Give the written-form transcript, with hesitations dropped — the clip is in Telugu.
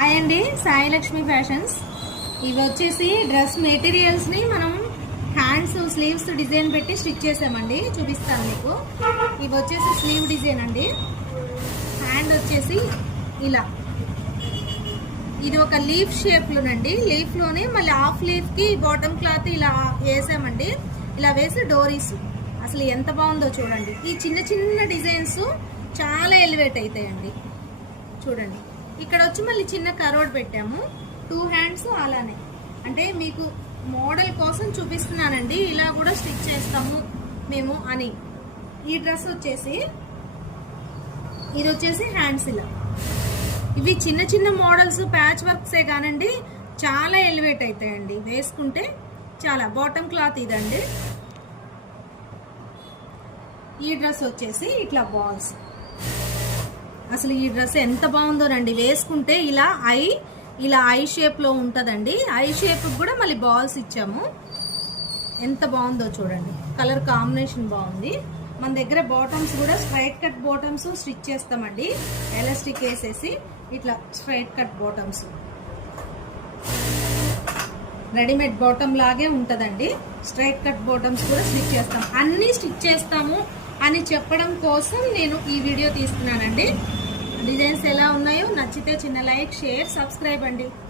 హాయ్ అండి, సాయి లక్ష్మి ఫ్యాషన్స్. ఇవి వచ్చేసి డ్రెస్ మెటీరియల్స్ ని మనం హ్యాండ్స్ స్లీవ్స్ డిజైన్ పెట్టి స్టిచ్ చేసామండి. చూపిస్తాను మీకు. ఇవి వచ్చేసి స్లీవ్ డిజైన్ అండి. హ్యాండ్ వచ్చేసి ఇలా, ఇది ఒక లీఫ్ షేప్ లోనండి. లీఫ్ లోనే మళ్ళీ హాఫ్ లీఫ్ కి బాటమ్ క్లాత్ ఇలా వేసామండి. ఇలా వేసి డోరీస్, అసలు ఎంత బాగుందో చూడండి. ఈ చిన్న చిన్న డిజైన్స్ చాలా ఎలివేట్ అవుతాయండి. చూడండి, ఇక్కడ వచ్చి మళ్ళీ చిన్న కరోడ్ పెట్టాము. 2 హ్యాండ్స్ అలానే, అంటే మీకు మోడల్ కోసం చూపిస్తున్నానండి. ఇలా కూడా స్టిచ్ చేస్తాము మేము అని. ఈ డ్రెస్ వచ్చేసి, ఇది వచ్చేసి హ్యాండ్స్ ఇలా. ఇవి చిన్న చిన్న మోడల్స్, ప్యాచ్ వర్క్సే కానండి, చాలా ఎలివేట్ అవుతాయండి వేసుకుంటే. చాలా బాటమ్ క్లాత్ ఇదండి. ఈ డ్రెస్ వచ్చేసి ఇట్లా బాల్స్. అసలు ఈ డ్రెస్ ఎంత బాగుందోనండి వేసుకుంటే. ఇలా ఐ షేప్ లో ఉంటదండి. ఐ షేప్ కూడా మళ్ళీ బాల్స్ ఇచ్చాము. ఎంత బాగుందో చూడండి. కలర్ కాంబినేషన్ బాగుంది. మన దగ్గర బాటమ్స్ కూడా స్ట్రైట్ కట్ బాటమ్స్ స్టిచ్ చేస్తామండి. ఎలాస్టిక్ వేసేసి ఇట్లా straight cut bottoms, readymade bottom లాగే ఉంటదండి. స్ట్రైట్ కట్ బాటమ్స్ కూడా స్టిచ్ చేస్తాం. అన్ని స్టిచ్ చేస్తాము అని చెప్పడం కోసం నేను ఈ వీడియో తీస్తున్నానండి. డిజైన్స్ ఎలా ఉన్నాయో నచ్చితే చిన్న లైక్, షేర్, సబ్స్క్రైబ్ అండి.